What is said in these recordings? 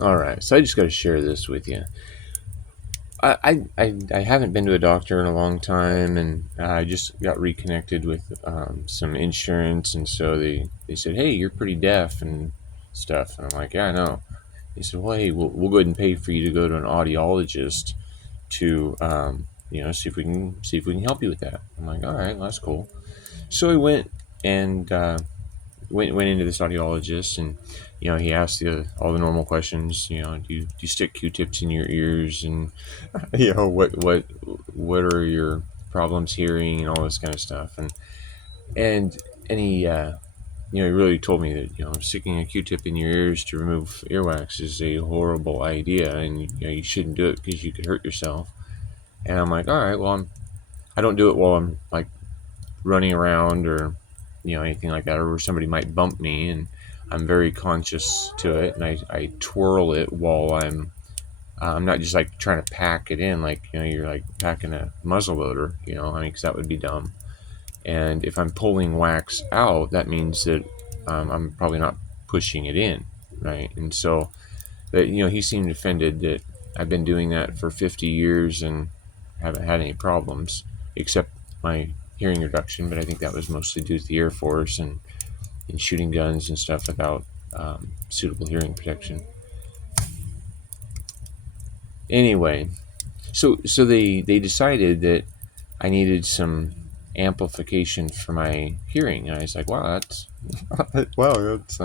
All right, so I just got to share this with you. I haven't been to a doctor in a long time, and I just got reconnected with some insurance, and so they said, "Hey, you're pretty deaf and stuff," and I'm like, "Yeah, I know." They said, "Well, hey, we'll go ahead and pay for you to go to an audiologist to see if we can help you with that." I'm like, "All right, well, that's cool." So I went and went into this audiologist, and he asked all the normal questions. Do you stick Q-tips in your ears, and what are your problems hearing, and all this kind of stuff, and and he really told me that sticking a Q-tip in your ears to remove earwax is a horrible idea, and you shouldn't do it because you could hurt yourself. And I'm like, all right, well, I don't do it while I'm like running around or anything like that, or where somebody might bump me, and I'm very conscious to it, and I twirl it while I'm not just like trying to pack it in like you're like packing a muzzle loader, I mean, because that would be dumb. And if I'm pulling wax out, that means that I'm probably not pushing it in, right? And so that he seemed offended that I've been doing that for 50 years and haven't had any problems, except my hearing reduction. But I think that was mostly due to the Air Force and shooting guns and stuff without suitable hearing protection. Anyway, so they decided that I needed some amplification for my hearing, and I was like, wow, that's wow, that's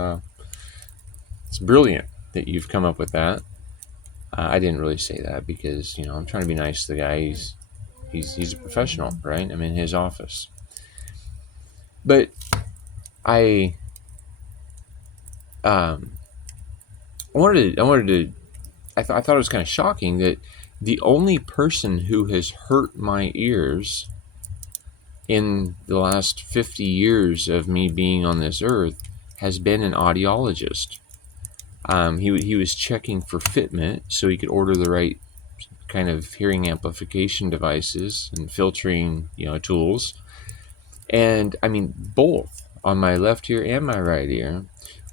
it's brilliant that you've come up with that. I didn't really say that because I'm trying to be nice to the guy. He's a professional, right? I'm in his office, but I um, I thought it was kind of shocking that the only person who has hurt my ears in the last 50 years of me being on this earth has been an audiologist. He was checking for fitment so he could order the right kind of hearing amplification devices and filtering tools. And I mean, both on my left ear and my right ear,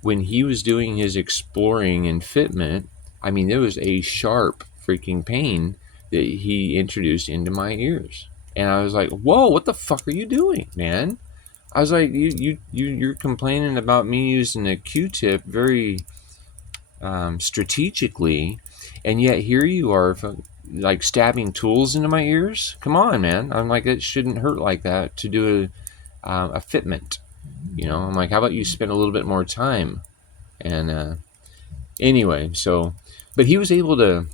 when he was doing his exploring and fitment, I mean, there was a sharp freaking pain that he introduced into my ears. And I was like, whoa, what the fuck are you doing, man? I was like, you're complaining about me using a Q-tip very strategically, and yet here you are like stabbing tools into my ears. Come on, man. I'm like, it shouldn't hurt like that to do a fitment. I'm like, how about you spend a little bit more time? And anyway, so, but he was able to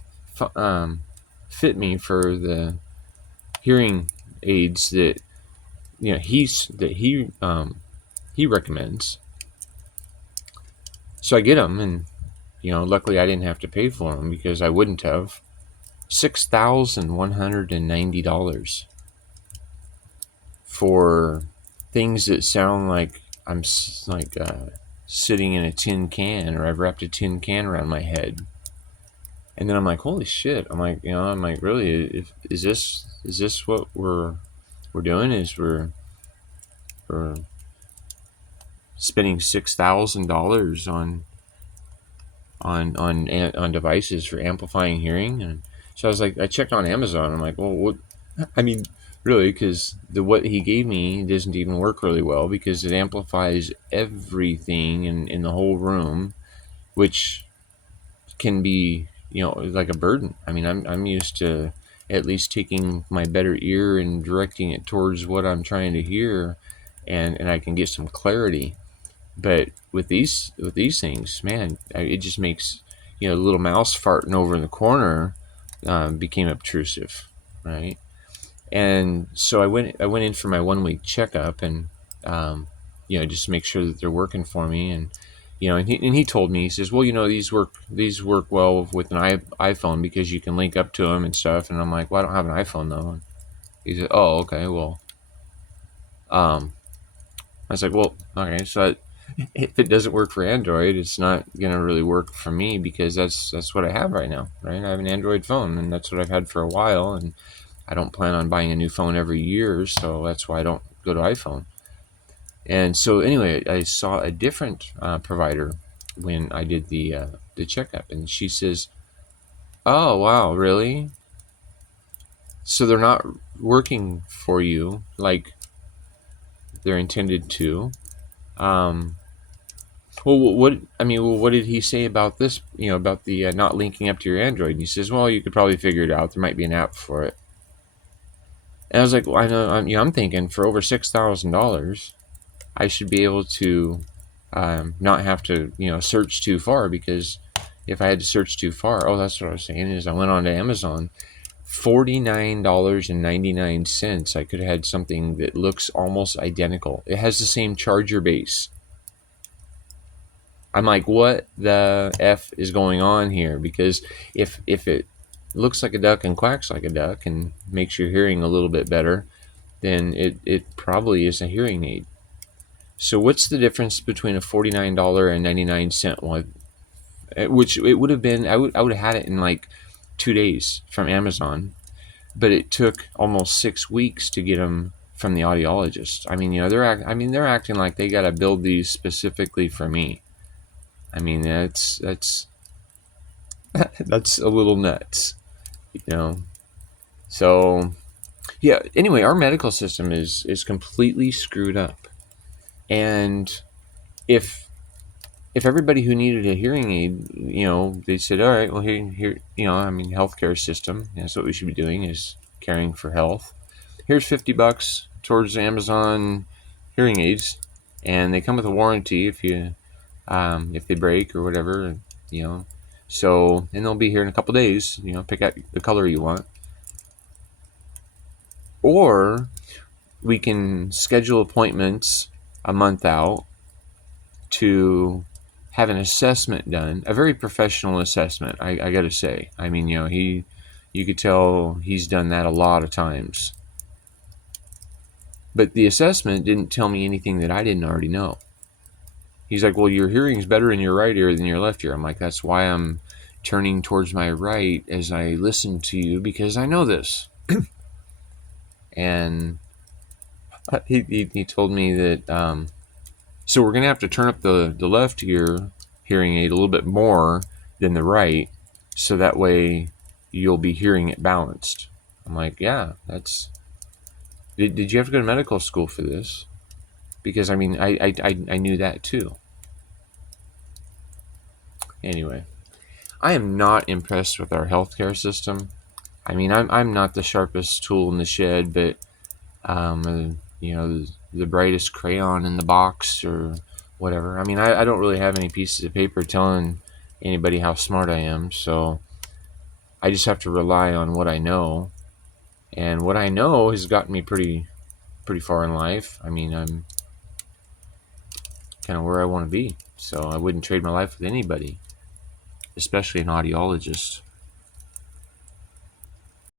fit me for the hearing aids that he recommends. So I get them, and luckily I didn't have to pay for them because I wouldn't have. $6,190 for things that sound like I'm like sitting in a tin can, or I've wrapped a tin can around my head. And then I'm like, holy shit! I'm like, really? Is this what we're doing? Is we're spending $6,000 on devices for amplifying hearing? And so I was like, I checked on Amazon. I'm like, well, what? I mean, really, because what he gave me doesn't even work really well because it amplifies everything in the whole room, which can be like a burden. I mean, I'm used to at least taking my better ear and directing it towards what I'm trying to hear, and I can get some clarity. But with these things, man, it just makes the little mouse farting over in the corner became obtrusive, right? And so I went in for my 1 week checkup, and just to make sure that they're working for me. And and he told me, he says, well, these work well with an iPhone because you can link up to them and stuff. And I'm like, well, I don't have an iPhone though. And he said, oh, okay, well, um, I was like, well, okay, so if it doesn't work for Android, it's not gonna really work for me because that's what I have right now, right? I have an Android phone, and that's what I've had for a while, and I don't plan on buying a new phone every year, so that's why I don't go to iPhone. And so anyway, I saw a different provider when I did the the checkup. And she says, "Oh, wow, really? So they're not working for you like they're intended to." Um, well, what did he say about this? About the not linking up to your Android? And he says, "Well, you could probably figure it out. There might be an app for it." And I was like, "Well, I know." I'm thinking for over $6,000, I should be able to not have to, search too far, because if I had to search too far, oh, that's what I was saying, is I went on to Amazon, $49.99. I could have had something that looks almost identical. It has the same charger base. I'm like, what the F is going on here? Because if it looks like a duck and quacks like a duck and makes your hearing a little bit better, then it probably is a hearing aid. So what's the difference between a $49.99 one, which it would have been, I would have had it in like 2 days from Amazon, but it took almost 6 weeks to get them from the audiologist. They're acting like they got to build these specifically for me. That's that's a little nuts, you know. So yeah. Anyway, our medical system is completely screwed up, and if everybody who needed a hearing aid, they said, all right, well, here, healthcare system, that's what we should be doing, is caring for health. Here's $50 towards Amazon hearing aids, and they come with a warranty if they break or whatever, you know. So, and they'll be here in a couple days. Pick out the color you want, or we can schedule appointments a month out to have an assessment done, a very professional assessment. I got to say, you could tell he's done that a lot of times. But the assessment didn't tell me anything that I didn't already know. He's like, well, your hearing's better in your right ear than your left ear. I'm like, that's why I'm turning towards my right as I listen to you, because I know this. And he told me that, so we're going to have to turn up the left ear hearing aid a little bit more than the right, so that way you'll be hearing it balanced. I'm like, yeah, did you have to go to medical school for this? Because I knew that too. Anyway, I am not impressed with our healthcare system. I'm not the sharpest tool in the shed, but the brightest crayon in the box or whatever. I don't really have any pieces of paper telling anybody how smart I am, so I just have to rely on what I know. And what I know has gotten me pretty far in life. I'm kind of where I want to be, so I wouldn't trade my life with anybody, especially an audiologist.